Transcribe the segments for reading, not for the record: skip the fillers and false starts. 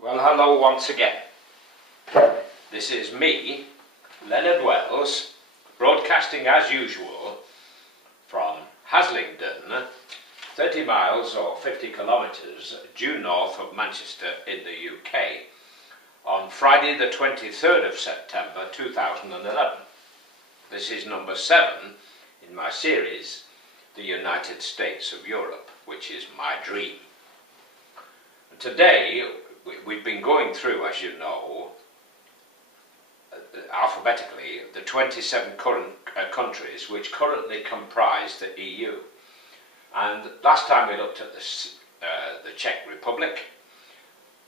Well, hello once again. This is me, Leonard, broadcasting as usual from HASLINGDEN, 30 miles or 50 kilometres due north of Manchester in the UK, on Friday the 23rd of September 2011. This is number 7 in my series, The United States of Europe, which is my dream. And today, we've been going through, as you know, alphabetically, the 27 current countries which currently comprise the EU. And last time we looked at the Czech Republic,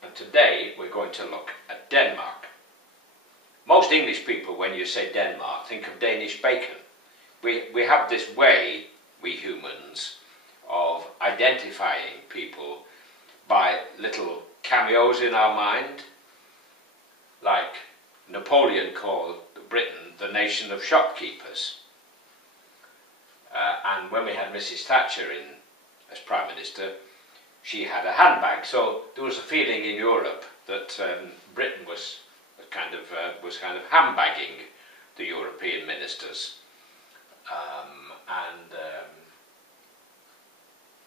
and today we're going to look at Denmark. Most English people, when you say Denmark, think of Danish bacon. We have this way, we humans, of identifying people by little cameos in our mind, like Napoleon called Britain the nation of shopkeepers. And when we had Mrs. Thatcher as Prime Minister, she had a handbag. So there was a feeling in Europe that Britain was kind of handbagging the European ministers,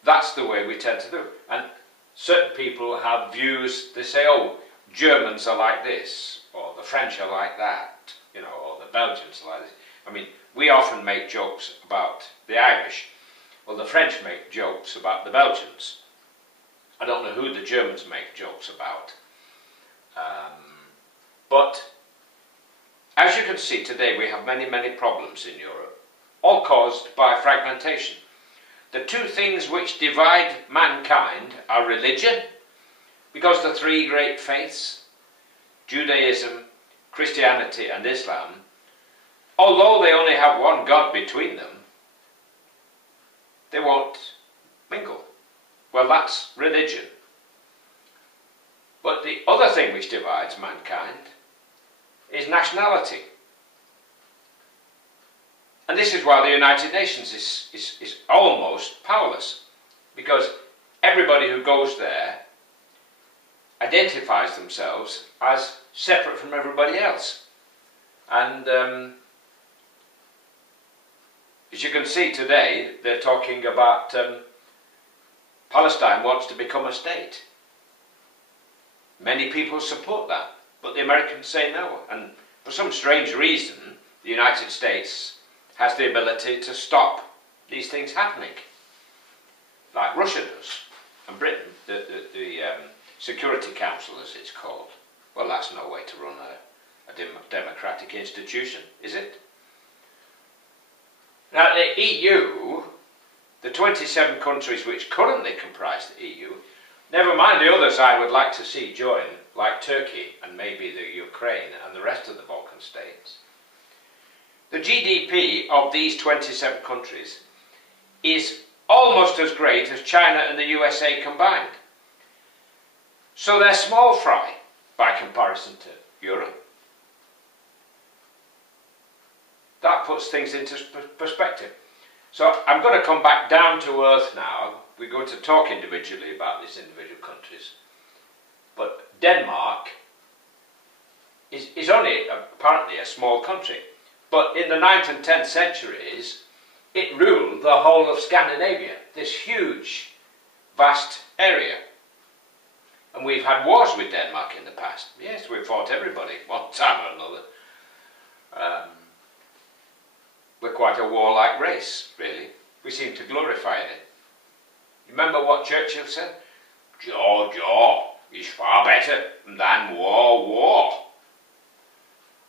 that's the way we tend to do. And certain people have views. They say, "Oh, Germans are like this, or the French are like that, you know, or the Belgians are like this." I mean, we often make jokes about the Irish. Well, the French make jokes about the Belgians. I don't know who the Germans make jokes about. But as you can see today, we have many, many problems in Europe, all caused by fragmentation. The two things which divide mankind are religion, because the three great faiths, Judaism, Christianity and Islam, although they only have one God between them, they won't mingle. Well, that's religion. But the other thing which divides mankind is nationality. And this is why the United Nations is almost powerless, because everybody who goes there identifies themselves as separate from everybody else. And as you can see today, they're talking about Palestine wants to become a state. Many people support that, but the Americans say no. And for some strange reason, the United States has the ability to stop these things happening, like Russia does, and Britain, the Security Council, as it's called. Well, that's no way to run a democratic institution, is it? Now, the EU, the 27 countries which currently comprise the EU, never mind the others I would like to see join, like Turkey and maybe the Ukraine and the rest of the Balkan states. The GDP of these 27 countries is almost as great as China and the USA combined. So they're small fry by comparison to Europe. That puts things into perspective. So I'm going to come back down to earth now. We're going to talk individually about these individual countries. But Denmark is only apparently a small country. But in the 9th and 10th centuries, it ruled the whole of Scandinavia, this huge, vast area. And we've had wars with Denmark in the past. Yes, we've fought everybody, one time or another. We're quite a warlike race, really. We seem to glorify it. Remember what Churchill said? "Jaw is far better than war.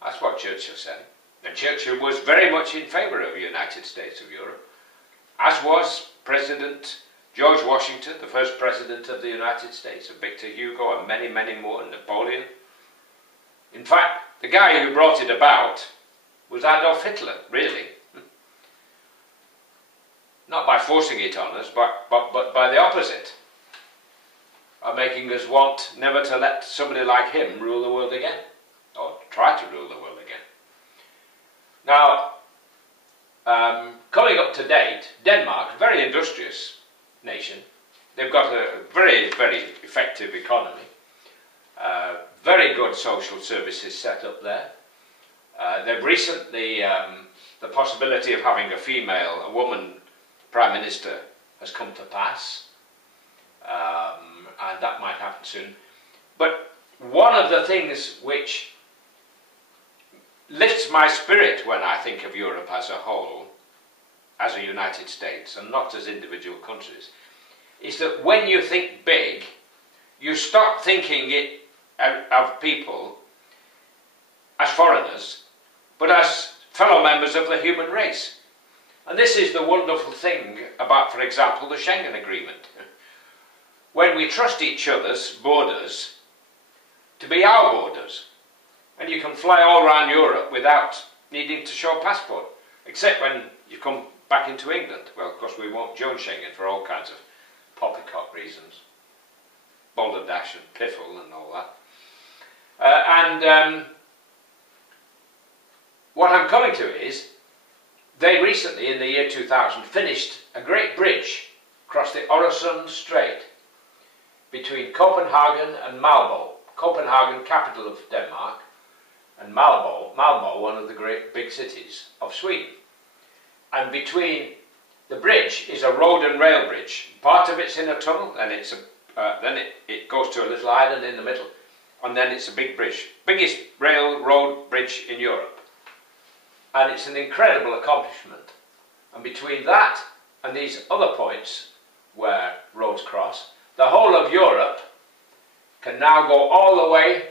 That's what Churchill said. And Churchill was very much in favour of the United States of Europe, as was President George Washington, the first President of the United States, and Victor Hugo, and many, many more, and Napoleon. In fact, the guy who brought it about was Adolf Hitler, really. Not by forcing it on us, but by the opposite, by making us want never to let somebody like him rule the world again, or try to rule the world again. Now, coming up to date, Denmark, a very industrious nation. They've got a very, very effective economy. Very good social services set up there. They've recently, the possibility of having a woman Prime Minister has come to pass, and that might happen soon. But one of the things which lifts my spirit when I think of Europe as a whole, as a United States, and not as individual countries, is that when you think big, you stop thinking it of people as foreigners, but as fellow members of the human race. And this is the wonderful thing about, for example, the Schengen Agreement. When we trust each other's borders to be our borders, and you can fly all around Europe without needing to show a passport, except when you come back into England. Well, of course, we won't join Schengen for all kinds of poppycock reasons, balderdash and piffle and all that. What I'm coming to is, they recently, in the year 2000, finished a great bridge across the Øresund Strait between Copenhagen and Malmö. Copenhagen, capital of Denmark, and Malmö, one of the great big cities of Sweden. And between the bridge is a road and rail bridge. Part of it's in a tunnel, and then it goes to a little island in the middle, and then it's a big bridge. Biggest railroad bridge in Europe. And it's an incredible accomplishment. And between that and these other points where roads cross, the whole of Europe can now go all the way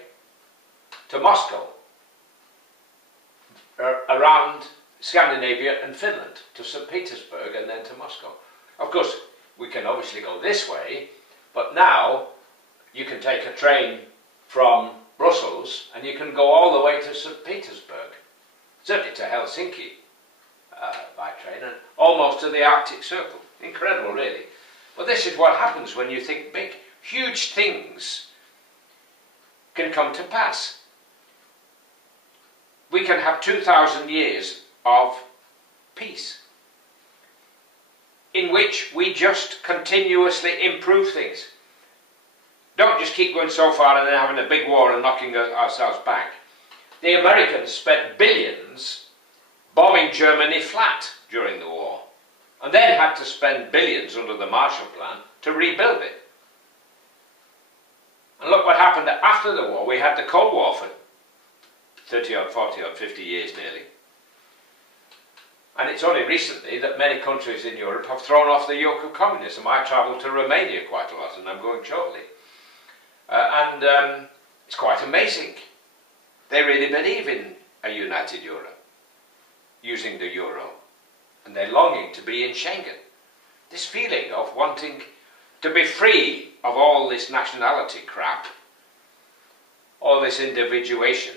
to Moscow, around Scandinavia and Finland, to St. Petersburg and then to Moscow. Of course, we can obviously go this way, but now you can take a train from Brussels and you can go all the way to St. Petersburg, certainly to Helsinki by train, and almost to the Arctic Circle. Incredible, really. But this is what happens when you think big. Huge things can come to pass. We can have 2,000 years of peace, in which we just continuously improve things. Don't just keep going so far and then having a big war and knocking ourselves back. The Americans spent billions bombing Germany flat during the war, and then had to spend billions under the Marshall Plan to rebuild it. And look what happened after the war. We had the Cold War for 30 odd, 40 odd, 50 years nearly. And it's only recently that many countries in Europe have thrown off the yoke of communism. I travel to Romania quite a lot, and I'm going shortly. It's quite amazing. They really believe in a united Europe, using the euro, and they're longing to be in Schengen. This feeling of wanting to be free of all this nationality crap, all this individualism.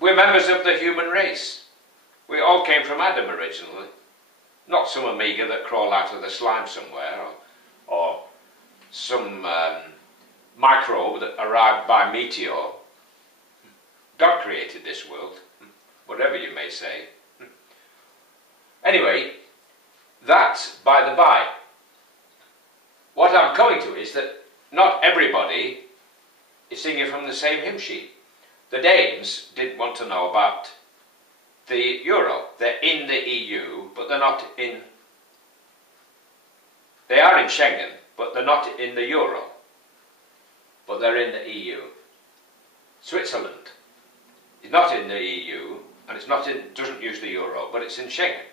We're members of the human race. We all came from Adam originally, not some amiga that crawled out of the slime somewhere, or some microbe that arrived by meteor. God created this world, whatever you may say. Anyway, that's by the by. What I'm coming to is that not everybody is singing from the same hymn sheet. The Danes didn't want to know about the euro. They're in the EU, but they're not in... They are in Schengen, but they're not in the euro. But they're in the EU. Switzerland is not in the EU, and it's not in, doesn't use the euro, but it's in Schengen.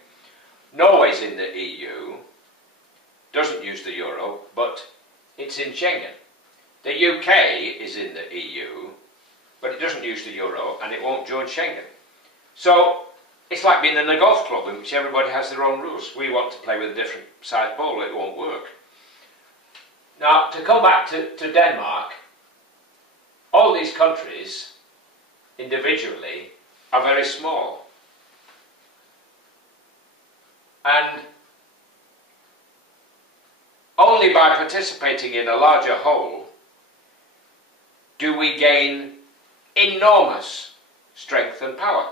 Norway's in the EU, doesn't use the euro, but it's in Schengen. The UK is in the EU, but it doesn't use the euro, and it won't join Schengen. So it's like being in a golf club in which everybody has their own rules. We want to play with a different size ball, it won't work. Now, to come back to Denmark, all these countries individually are very small. And only by participating in a larger whole do we gain enormous strength and power.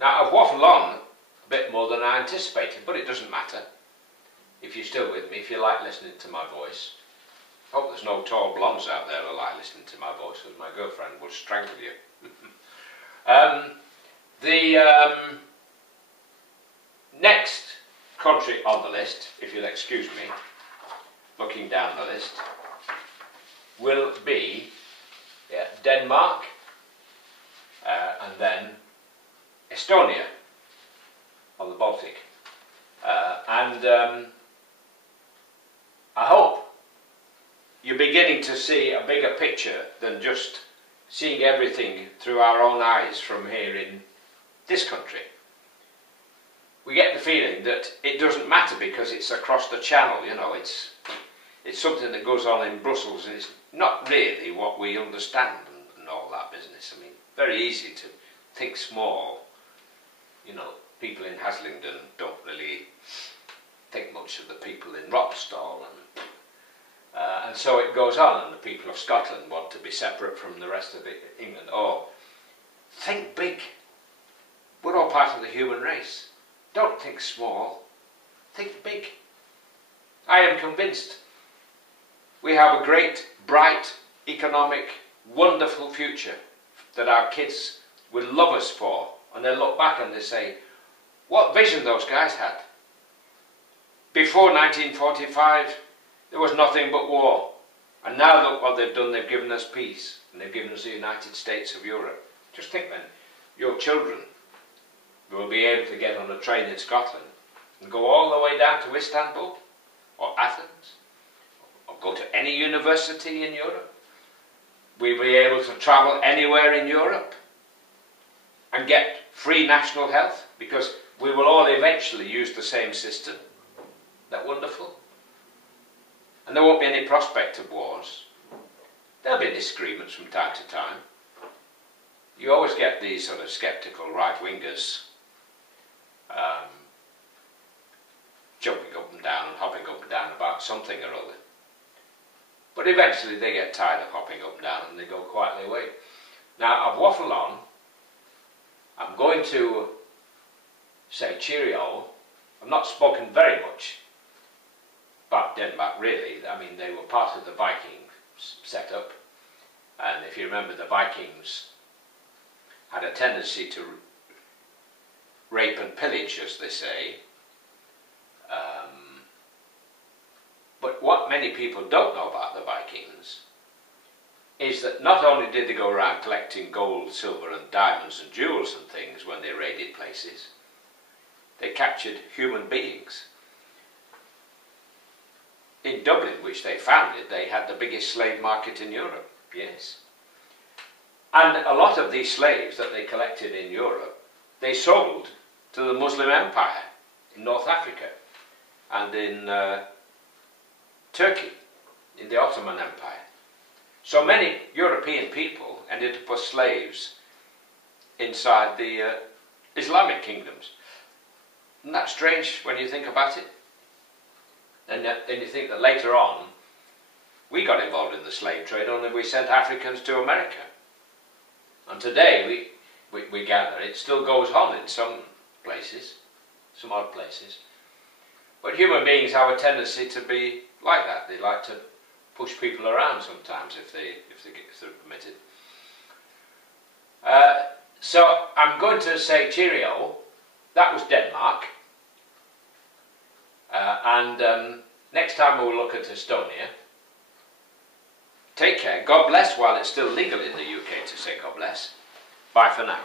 Now, I've waffled on a bit more than I anticipated, but it doesn't matter. If you're still with me, if you like listening to my voice. Hope there's no tall blondes out there who like listening to my voice, because my girlfriend will strangle you. The next country on the list, if you'll excuse me, looking down the list, will be Denmark, and then Estonia on the Baltic. I hope you're beginning to see a bigger picture than just seeing everything through our own eyes from here in this country. We get the feeling that it doesn't matter because it's across the channel, you know, it's something that goes on in Brussels, and it's not really what we understand and all that business. I mean, very easy to think small. You know, people in HASLINGDEN don't really think much of the people in Ropstall, and so it goes on, and the people of Scotland want to be separate from the rest of England. Oh, think big. We're all part of the human race. Don't think small, think big. I am convinced we have a great, bright, economic, wonderful future that our kids will love us for, and they'll look back and they say, what vision those guys had. Before 1945, there was nothing but war, and now look what they've done. They've given us peace, and they've given us the United States of Europe. Just think then, your children will be able to get on a train in Scotland and go all the way down to Istanbul or Athens, or go to any university in Europe. We'll be able to travel anywhere in Europe and get free national health, because we will all eventually use the same system. Isn't that wonderful? And there won't be any prospect of wars. There'll be disagreements from time to time. You always get these sort of sceptical right-wingers jumping up and down and hopping up and down about something or other. But eventually they get tired of hopping up and down and they go quietly away. Now, I've waffled on. I'm going to say cheerio. I've not spoken very much about Denmark, really. I mean, they were part of the Viking setup. And if you remember, the Vikings had a tendency to rape and pillage, as they say. But what many people don't know about the Vikings is that not only did they go around collecting gold, silver and diamonds and jewels and things when they raided places, they captured human beings. In Dublin, which they founded, they had the biggest slave market in Europe, yes. And a lot of these slaves that they collected in Europe, they sold to the Muslim Empire in North Africa and in Turkey, in the Ottoman Empire. So many European people ended up as slaves inside the Islamic kingdoms. Isn't that strange when you think about it? And then you think that later on, we got involved in the slave trade, only we sent Africans to America. And today, we gather, it still goes on in some places, some odd places. But human beings have a tendency to be like that. They like to push people around sometimes if they're permitted. So I'm going to say cheerio. That was Denmark. Next time we'll look at Estonia. Take care. God bless while it's still legal in the UK to say God bless. Bye for now.